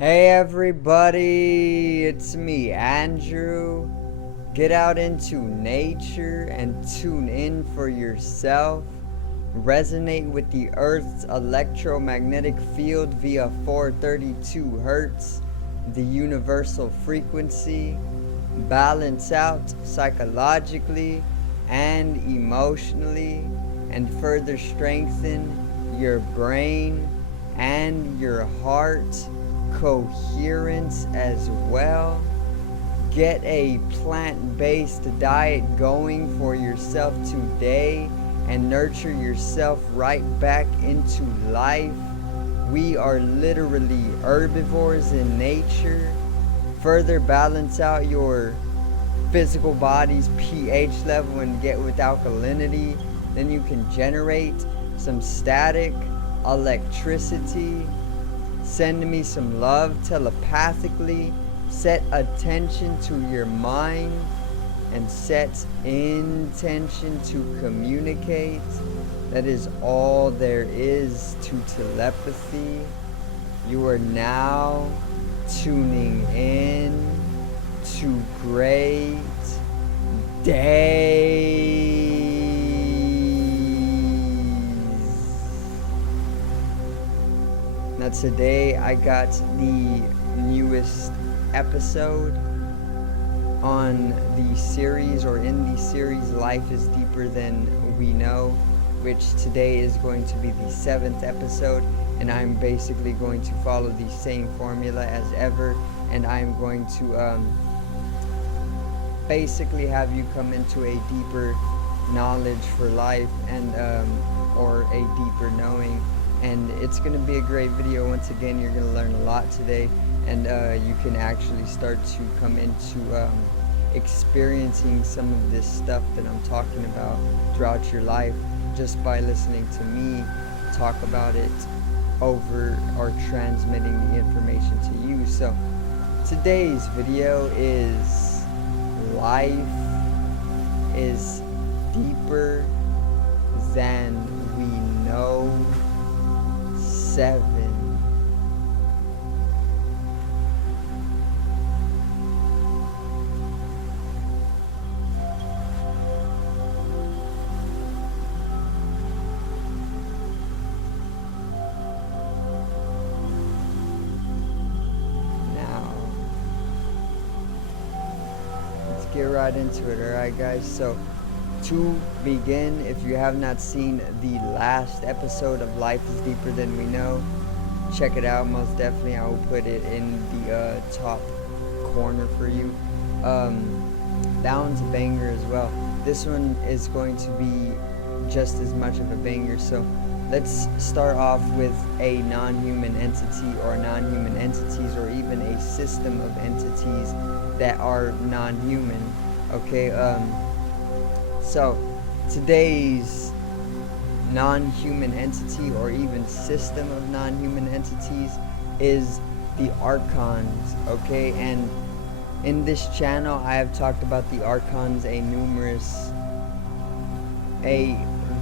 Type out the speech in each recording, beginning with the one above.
Hey everybody, it's me, Andrew. Get out into nature and tune in for yourself. Resonate with the Earth's electromagnetic field via 432 Hertz, the universal frequency. Balance out psychologically and emotionally, and further strengthen your brain and your heart coherence as well. Get a plant-based diet going for yourself today and nurture yourself right back into life. We are literally herbivores in nature. Further balance out your physical body's pH level and get with alkalinity. Then you can generate some static electricity. Send me some love telepathically. Set attention to your mind and set intention to communicate. That is all there is to telepathy. You are now tuning in to great days. Now today I got the newest episode on the series, or in the series Life is Deeper Than We Know, which today is going to be the 7th episode, and I'm basically going to follow the same formula as ever, and I'm going to basically have you come into a deeper knowledge for life and or a deeper knowing. And it's going to be a great video. Once again, you're going to learn a lot today, and you can actually start to come into experiencing some of this stuff that I'm talking about throughout your life just by listening to me talk about it over or transmitting the information to you. So today's video is life is deeper than we know. 7. Now, let's get right into it, alright guys? So, to begin, if you have not seen the last episode of Life is Deeper Than We Know, check it out. Most definitely I will put it in the top corner for you. That one's a banger as well. This one is going to be just as much of a banger. So let's start off with a non-human entity, or non-human entities, or even a system of entities that are non-human. Okay, so today's non-human entity, or even system of non-human entities, is the Archons. Okay, and in this channel I have talked about the Archons a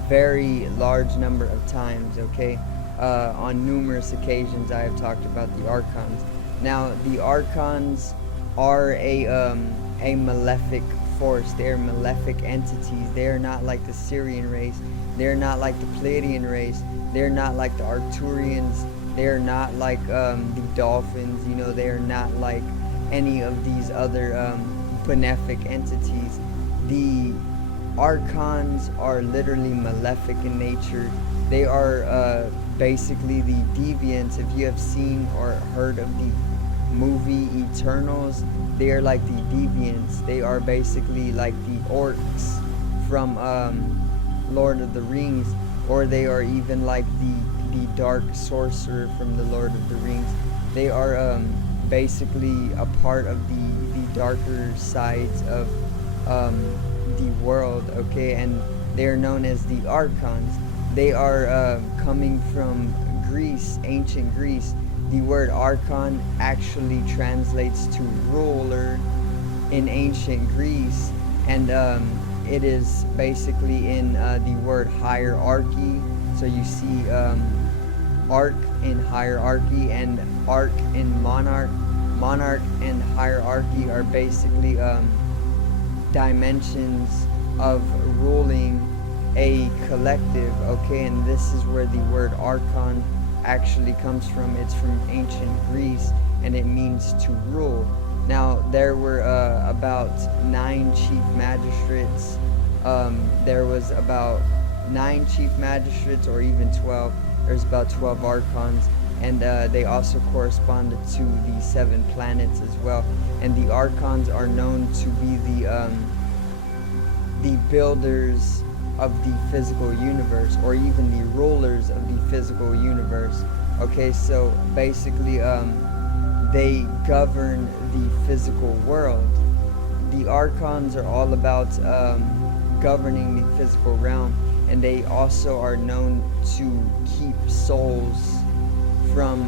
very large number of times. Okay, on numerous occasions I have talked about the Archons. Now the Archons are a malefic force. They're malefic entities. They're not like the Syrian race. They're not like the Pleiadian race. They're not like the Arcturians. They're not like the Dolphins. You know, they're not like any of these other benefic entities. The Archons are literally malefic in nature. They are basically the deviants. If you have seen or heard of the movie Eternals, they are like the deviants. They are basically like the orcs from Lord of the Rings, or they are even like the dark sorcerer from the Lord of the Rings. They are basically a part of the darker sides of the world. Okay, and they are known as the Archons. They are coming from Greece, ancient Greece. The word Archon actually translates to ruler in ancient Greece, and it is basically in the word hierarchy. So you see arc in hierarchy, and arc in monarch. Monarch and hierarchy are basically dimensions of ruling a collective, okay? And this is where the word archon actually comes from. It's from ancient Greece, and it means to rule. Now, there were about 9 chief magistrates. There was about 9 chief magistrates, or even 12. There's about 12 archons, and they also corresponded to the 7 planets as well. And the archons are known to be the builders of the physical universe, or even the rulers of the physical universe. Okay, so basically they govern the physical world. The archons are all about governing the physical realm, and they also are known to keep souls from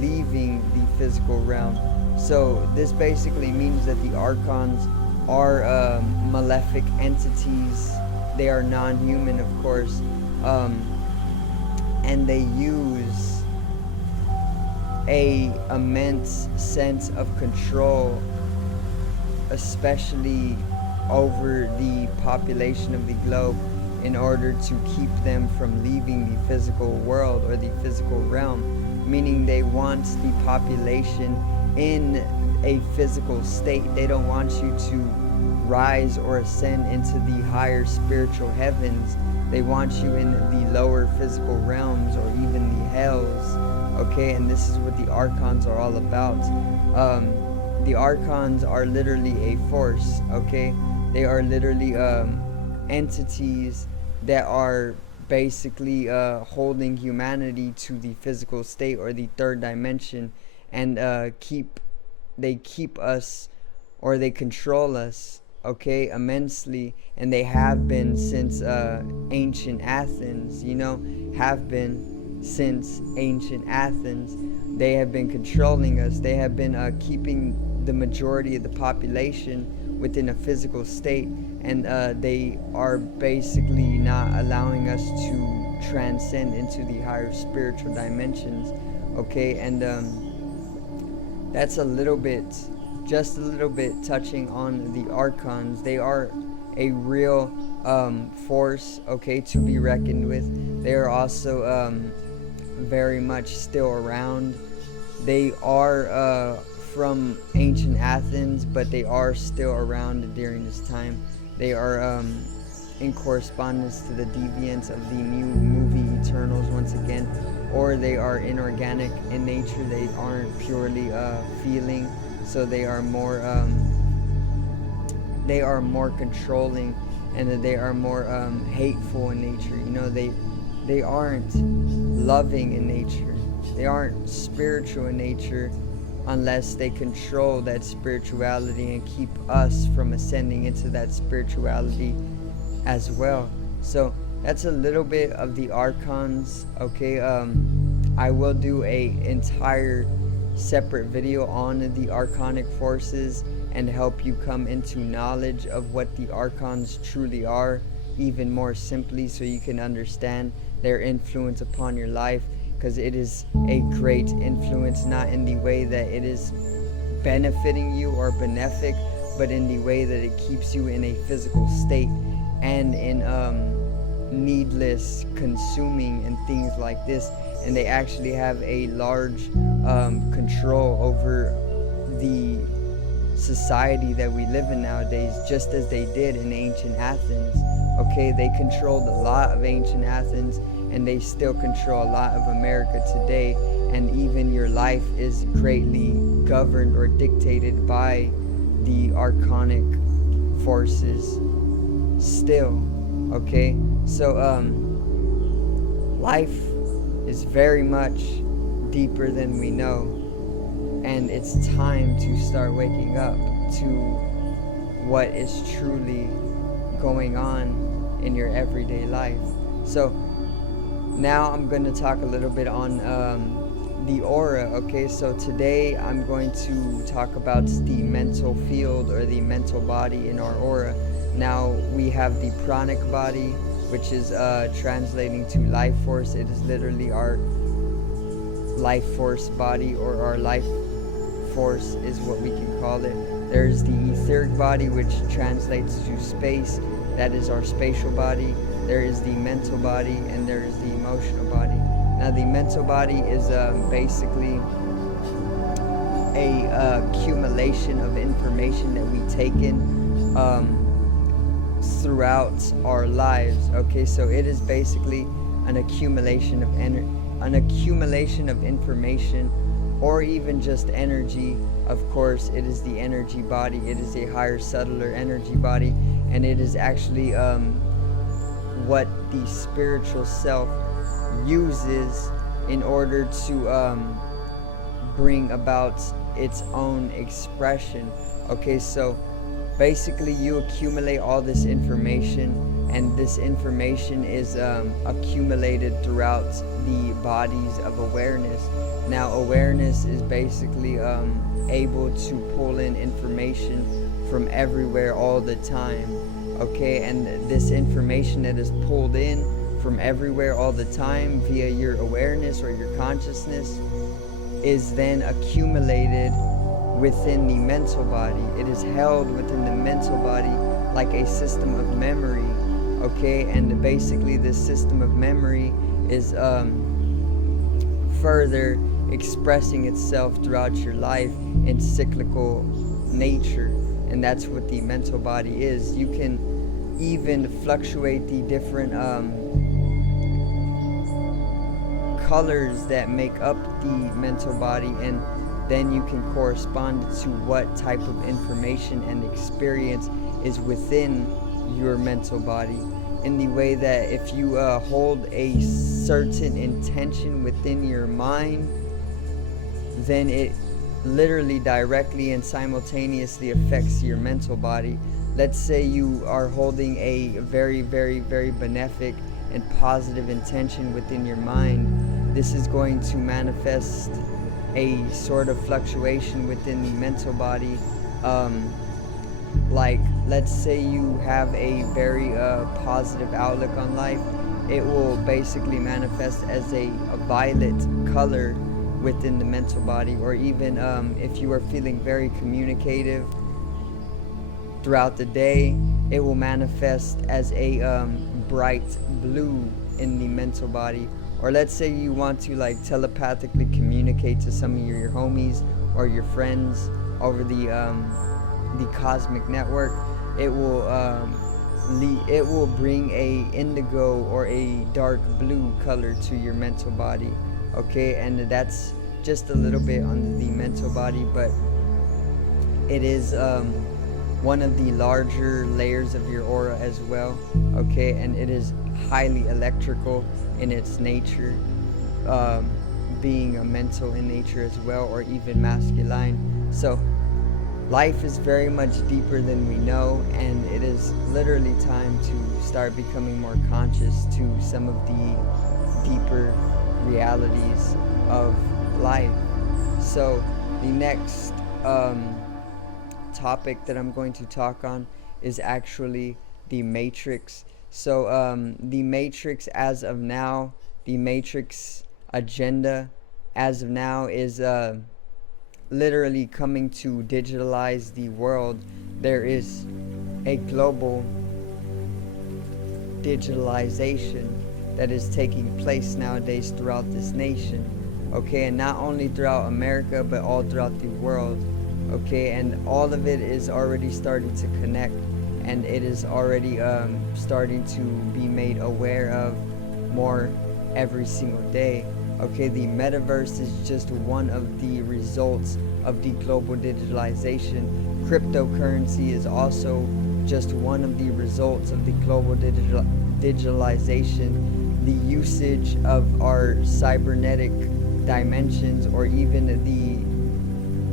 leaving the physical realm. So this basically means that the archons are malefic entities. They are non-human, of course, and they use a immense sense of control, especially over the population of the globe, in order to keep them from leaving the physical world or the physical realm. Meaning they want the population in a physical state. They don't want you to rise or ascend into the higher spiritual heavens. They want you in the lower physical realms, or even the hells. Okay, and this is what the archons are all about. The archons are literally a force. Okay, they are literally entities that are basically holding humanity to the physical state, or the third dimension, and they keep us, or they control us, okay, immensely. And they have been since ancient Athens, have been since ancient Athens. They have been controlling us. They have been keeping the majority of the population within a physical state, and they are basically not allowing us to transcend into the higher spiritual dimensions. Okay, and that's just a little bit touching on the archons. They are a real force, okay, to be reckoned with. They are also very much still around. They are from ancient Athens, but they are still around during this time. They are in correspondence to the deviants of the new movie Eternals once again, or they are inorganic in nature. They aren't purely feeling, so they are more controlling, and they are more hateful in nature. They aren't loving in nature. They aren't spiritual in nature, unless they control that spirituality and keep us from ascending into that spirituality as well. So that's a little bit of the archons. Okay, I will do a entire separate video on the archonic forces and help you come into knowledge of what the archons truly are, even more simply, so you can understand their influence upon your life. Because it is a great influence, not in the way that it is benefiting you or benefic, but in the way that it keeps you in a physical state, and in needless consuming and things like this. And they actually have a large control over the society that we live in nowadays, just as they did in ancient Athens. Okay, they controlled a lot of ancient Athens, and they still control a lot of America today. And even your life is greatly governed or dictated by the archonic forces still. Okay, so life is very much deeper than we know, and it's time to start waking up to what is truly going on in your everyday life. So now I'm going to talk a little bit on the aura. Okay, so today I'm going to talk about the mental field, or the mental body in our aura. Now we have the pranic body, which is translating to life force. It is literally our life force body, or our life force is what we can call it. There's the etheric body, which translates to space. That is our spatial body. There is the mental body, and there is the emotional body. Now, the mental body is basically a accumulation of information that we take in throughout our lives. Okay, so it is basically an accumulation of information, or even just energy. Of course, it is the energy body. It is a higher, subtler energy body, and it is actually what the spiritual self uses in order to bring about its own expression. Okay, so basically you accumulate all this information, and this information is accumulated throughout the bodies of awareness. Now, awareness is basically able to pull in information from everywhere all the time. Okay, and this information that is pulled in from everywhere all the time via your awareness or your consciousness is then accumulated within the mental body. It is held within the mental body like a system of memory. Okay, and basically this system of memory is further expressing itself throughout your life in cyclical nature, and that's what the mental body is. You can even fluctuate the different colors that make up the mental body, and then you can correspond to what type of information and experience is within your mental body, in the way that if you hold a certain intention within your mind, then it literally directly and simultaneously affects your mental body. Let's say you are holding a very, very, very benefic and positive intention within your mind. This is going to manifest a sort of fluctuation within the mental body. Like, let's say you have a very positive outlook on life. It will basically manifest as a violet color within the mental body. Or even if you are feeling very communicative throughout the day, it will manifest as a bright blue in the mental body. Or let's say you want to like telepathically communicate to some of your homies or your friends over the cosmic network. It will bring a indigo or a dark blue color to your mental body. Okay, and that's just a little bit on the mental body, but it is one of the larger layers of your aura as well. Okay, and it is highly electrical in its nature, being a mental in nature as well, or even masculine. So life is very much deeper than we know, and it is literally time to start becoming more conscious to some of the deeper realities of life. So the next topic that I'm going to talk on is actually the Matrix. So the Matrix as of now, the Matrix agenda as of now is literally coming to digitalize the world. There is a global digitalization that is taking place nowadays throughout this nation. Okay, and not only throughout America, but all throughout the world. Okay, and all of it is already starting to connect, and it is already starting to be made aware of more every single day. Okay, the metaverse is just one of the results of the global digitalization. Cryptocurrency is also just one of the results of the global digitalization. The usage of our cybernetic dimensions, or even the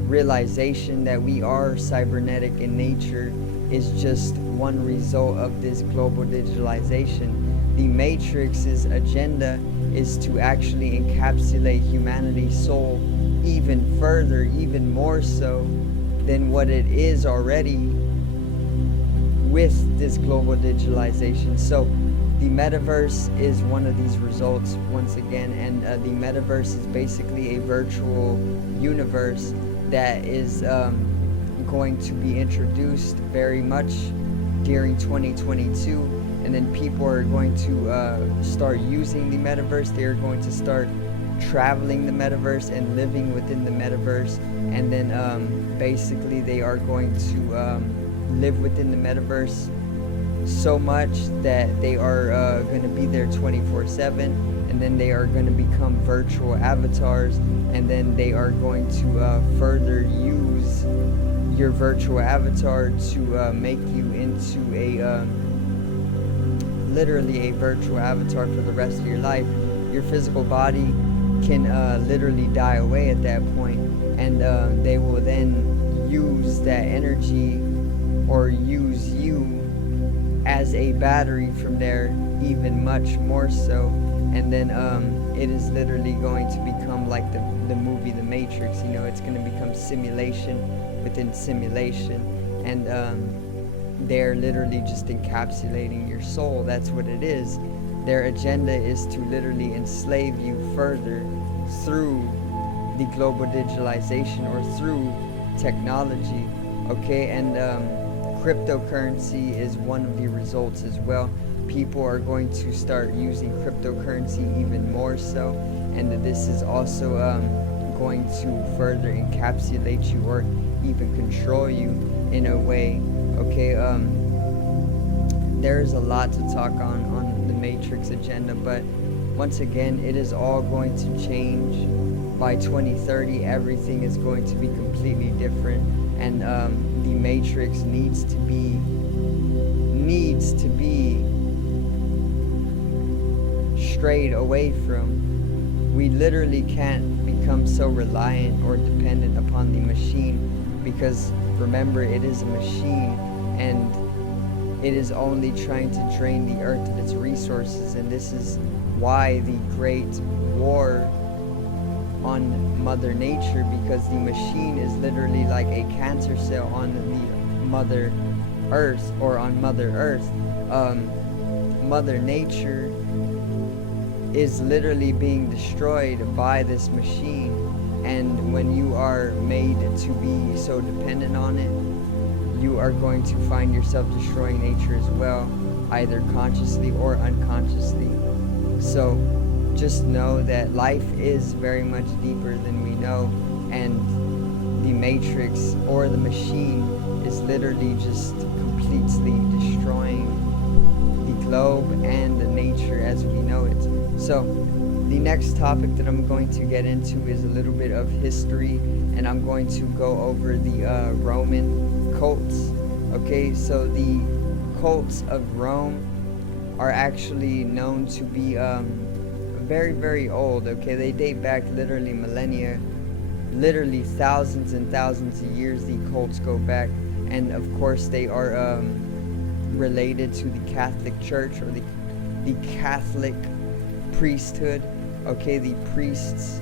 realization that we are cybernetic in nature, is just one result of this global digitalization. The Matrix's agenda is to actually encapsulate humanity's soul even further, even more so than what it is already with this global digitalization. So the metaverse is one of these results once again, and the metaverse is basically a virtual universe that is going to be introduced very much during 2022, and then people are going to start using the metaverse. They are going to start traveling the metaverse and living within the metaverse, and then basically they are going to live within the metaverse so much that they are going to be there 24/7, and then they are going to become virtual avatars, and then they are going to further use your virtual avatar to make you into a literally a virtual avatar for the rest of your life. Your physical body can literally die away at that point, and they will then use that energy or use you as a battery from there, even much more so. And then it is literally going to become like the movie The Matrix. You know, it's going to become simulation within simulation, and they're literally just encapsulating your soul. That's what it is. Their agenda is to literally enslave you further through the global digitalization or through technology. Okay, and cryptocurrency is one of the results as well. People are going to start using cryptocurrency even more so, and this is also going to further encapsulate you or even control you in a way. Okay, there's a lot to talk on the Matrix agenda, but once again, it is all going to change. By 2030, everything is going to be completely different, and the Matrix needs to be strayed away from. We literally can't become so reliant or dependent upon the machine, because remember, it is a machine, and it is only trying to drain the earth of its resources. And this is why the great war on Mother Nature, because the machine is literally like a cancer cell on the Mother Earth, or on Mother Earth. Mother Nature is literally being destroyed by this machine, and when you are made to be so dependent on it, you are going to find yourself destroying nature as well, either consciously or unconsciously. So just know that life is very much deeper than we know, and the Matrix or the machine is literally just completely destroying the globe and the nature as we know it. So the next topic that I'm going to get into is a little bit of history, and I'm going to go over the Roman cults. Okay, so the cults of Rome are actually known to be very, very old. Okay, they date back literally millennia, literally thousands and thousands of years. The cults go back, and of course they are related to the Catholic Church, or the Catholic priesthood. Okay, the priests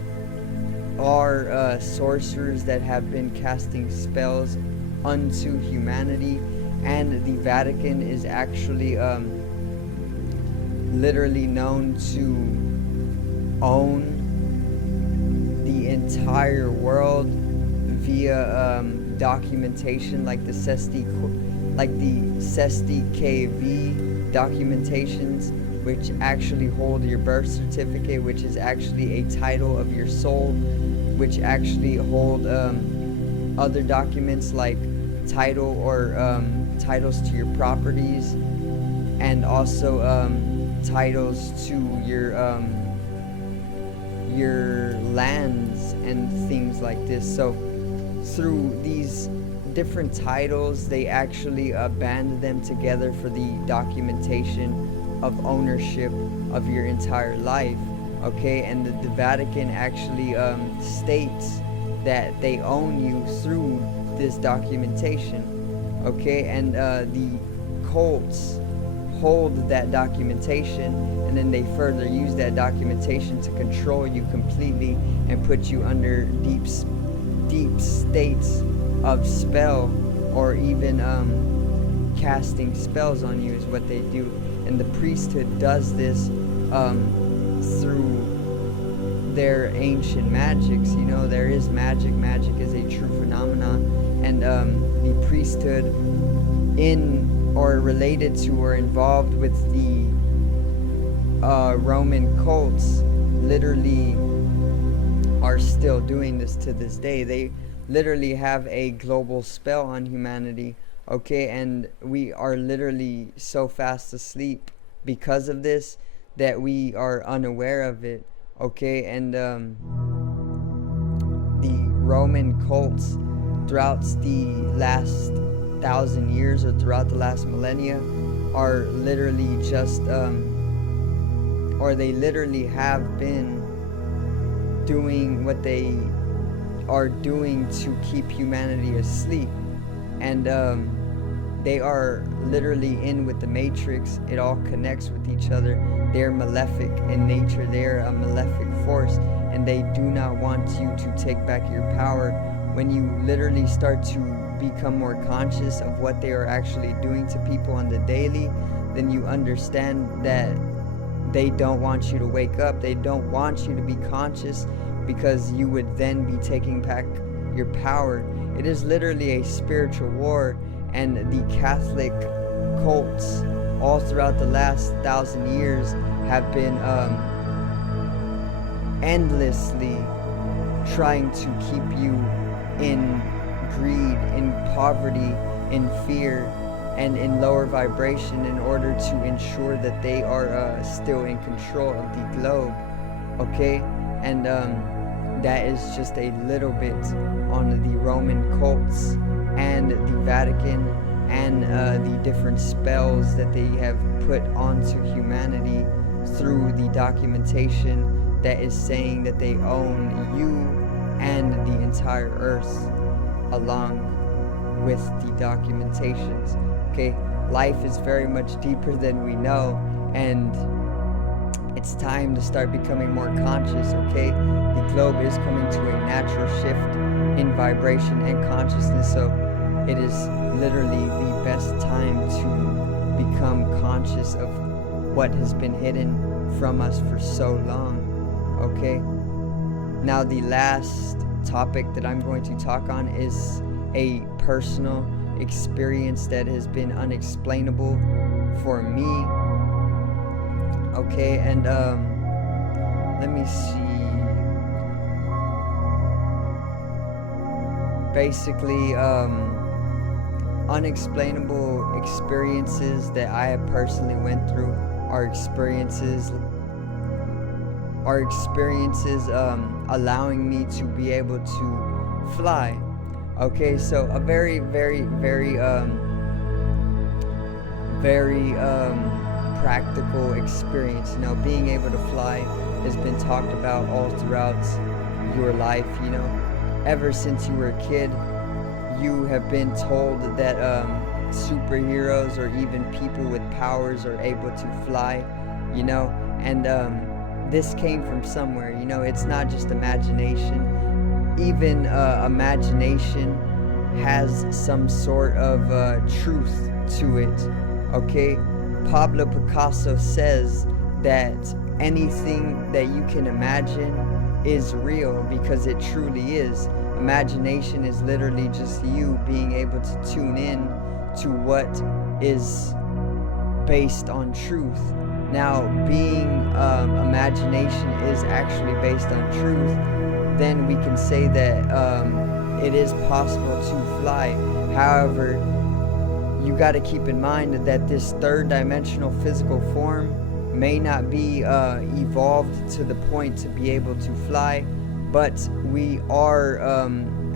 are sorcerers that have been casting spells unto humanity, and the Vatican is actually literally known to own the entire world via documentation like the Sesti KV documentations, which actually hold your birth certificate, which is actually a title of your soul, which actually hold other documents like title or titles to your properties, and also titles to your lands and things like this. So through these different titles, they actually band them together for the documentation of ownership of your entire life. Okay, and the Vatican actually states that they own you through this documentation. Okay, and the cults hold that documentation, and then they further use that documentation to control you completely and put you under deep states of spell, or even casting spells on you is what they do. and the priesthood does this through their ancient magics. There is magic. Magic is a true phenomenon, and the priesthood in or related to or involved with the Roman cults literally are still doing this to this day. They literally have a global spell on humanity, okay, and we are literally so fast asleep because of this that we are unaware of it, okay. And the Roman cults throughout the last 1,000 years or throughout the last millennia are literally just or they literally have been doing what they are doing to keep humanity asleep, and they are literally in with the matrix. It all connects with each other. They're malefic in nature. They're a malefic force, and they do not want you to take back your power. When you literally start to become more conscious of what they are actually doing to people on the daily, then you understand that they don't want you to wake up. They don't want you to be conscious, because you would then be taking back your power. It is literally a spiritual war, and the Catholic cults all throughout the last 1,000 years have been endlessly trying to keep you in greed, in poverty, in fear, and in lower vibration, in order to ensure that they are still in control of the globe, okay. And that is just a little bit on the Roman cults and the Vatican and the different spells that they have put onto humanity through the documentation that is saying that they own you and the entire earth, along with the documentations, okay. Life is very much deeper than we know, and it's time to start becoming more conscious, okay. The globe is coming to a natural shift in vibration and consciousness, so it is literally the best time to become conscious of what has been hidden from us for so long, okay. Now the last topic that I'm going to talk on is a personal experience that has been unexplainable for me, okay. And let me see. Basically, unexplainable experiences that I have personally went through are experiences allowing me to be able to fly, okay. So a very practical experience. Being able to fly has been talked about all throughout your life. Ever since you were a kid, you have been told that superheroes or even people with powers are able to fly, and this came from somewhere. It's not just imagination. Even imagination has some sort of truth to it, okay. Pablo Picasso says that anything that you can imagine is real, because it truly is. Imagination is literally just you being able to tune in to what is based on truth. Now, being imagination is actually based on truth, then we can say that it is possible to fly. However, you got to keep in mind that this third dimensional physical form may not be evolved to the point to be able to fly, but we are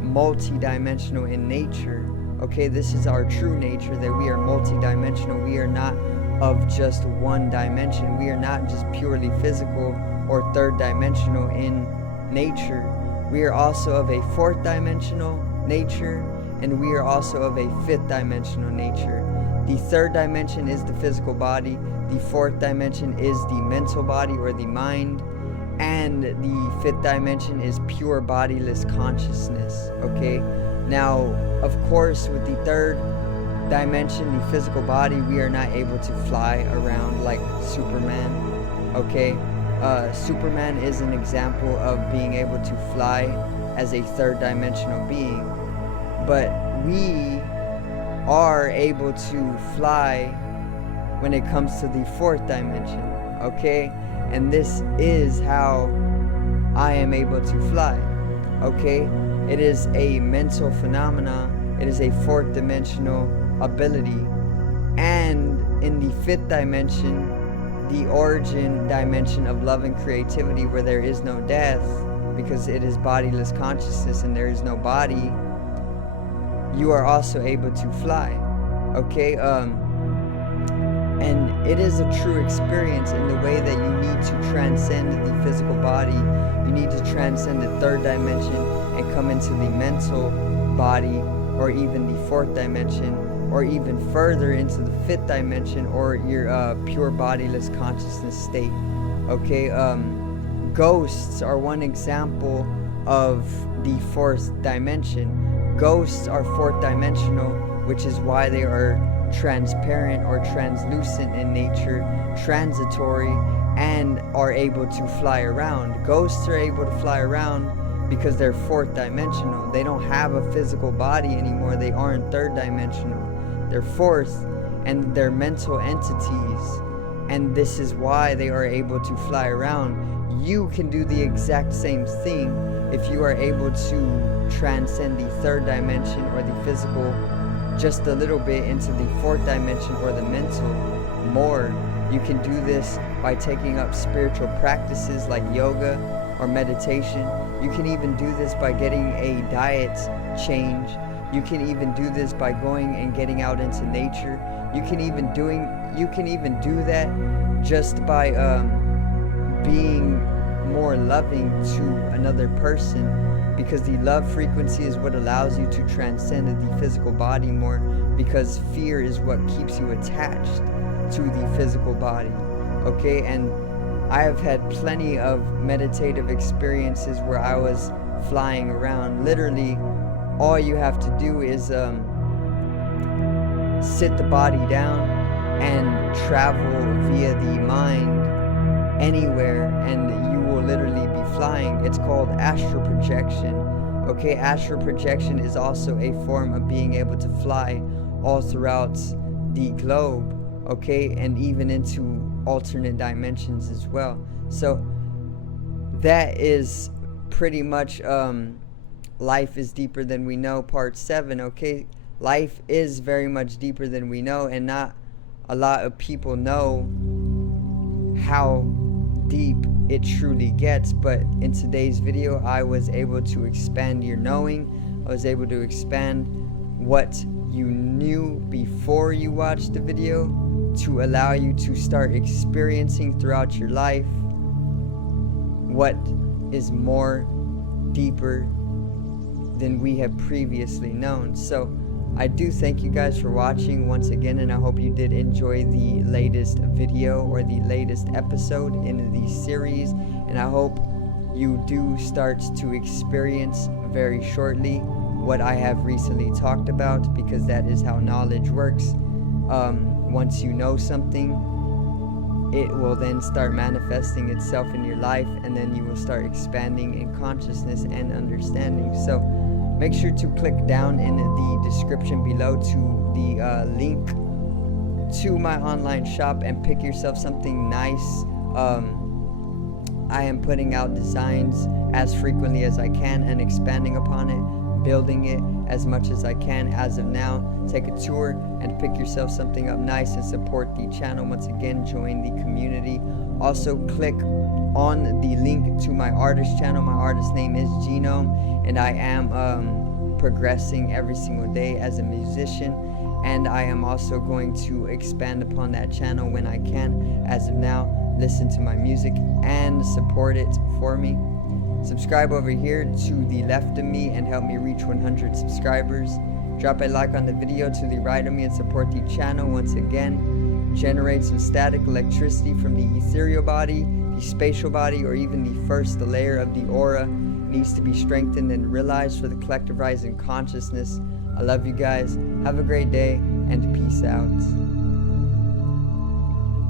multi-dimensional in nature, okay. This is our true nature, that we are multi-dimensional. We are not of just one dimension. We are not just purely physical or third dimensional in nature. We are also of a fourth dimensional nature, and we are also of a fifth dimensional nature. The third dimension is the physical body. The fourth dimension is the mental body or the mind. And the fifth dimension is pure bodiless consciousness, okay? Now, of course, with the third dimension, the physical body, we are not able to fly around like Superman, okay? Superman is an example of being able to fly as a third dimensional being, but we are able to fly when it comes to the fourth dimension, okay? And this is how I am able to fly, okay? It is a mental phenomena. It is a fourth dimensional ability. And in the fifth dimension, the origin dimension of love and creativity, where there is no death, because it is bodiless consciousness and there is no body, you are also able to fly, okay? And it is a true experience in the way that you need to transcend the physical body. You need to transcend the third dimension and come into the mental body, or even the fourth dimension, or even further into the fifth dimension, or your pure bodiless consciousness state, okay? Ghosts are one example of the fourth dimension. Ghosts are fourth dimensional, which is why they are transparent or translucent in nature, transitory, and are able to fly around. Ghosts are able to fly around because they're fourth dimensional. They don't have a physical body anymore. They aren't third dimensional. They're fourth, and they're mental entities, and this is why they are able to fly around. You can do the exact same thing if you are able to transcend the third dimension or the physical just a little bit into the fourth dimension or the mental more. You can do this by taking up spiritual practices like yoga or meditation. You can even do this by getting a diet change. You can even do this by going and getting out into nature. You can even do that just by being more loving to another person, because the love frequency is what allows you to transcend the physical body more, because fear is what keeps you attached to the physical body, okay? And I have had plenty of meditative experiences where I was flying around. Literally, all you have to do is sit the body down and travel via the mind anywhere, and you will literally be flying. It's called astral projection, okay? Astral projection is also a form of being able to fly all throughout the globe, okay? And even into alternate dimensions as well. So that is pretty much Life is Deeper Than We Know, part 7, okay? Life is very much deeper than we know, and not a lot of people know how deep it truly gets. But in today's video, I was able to expand your knowing. I was able to expand what you knew before you watched the video, to allow you to start experiencing throughout your life what is more deeper than we have previously known. So I do thank you guys for watching once again, and I hope you did enjoy the latest video or the latest episode in the series, and I hope you do start to experience very shortly what I have recently talked about, because that is how knowledge works. Once you know something, it will then start manifesting itself in your life, and then you will start expanding in consciousness and understanding. So make sure to click down in the description below to the link to my online shop and pick yourself something nice. I am putting out designs as frequently as I can and expanding upon it, building it as much as I can as of now. Take a tour and pick yourself something up nice and support the channel. Once again, join the community. Also click on the link to my artist channel. My artist name is Genome, and I am progressing every single day as a musician, and I am also going to expand upon that channel when I can. As of now, listen to my music and support it for me. Subscribe over here to the left of me and help me reach 100 subscribers. Drop a like on the video to the right of me and support the channel. Once again, generate some static electricity from the ethereal body, the spatial body, or even the first layer of the aura needs to be strengthened and realized for the collective rise in consciousness. I love you guys. Have a great day. and peace out.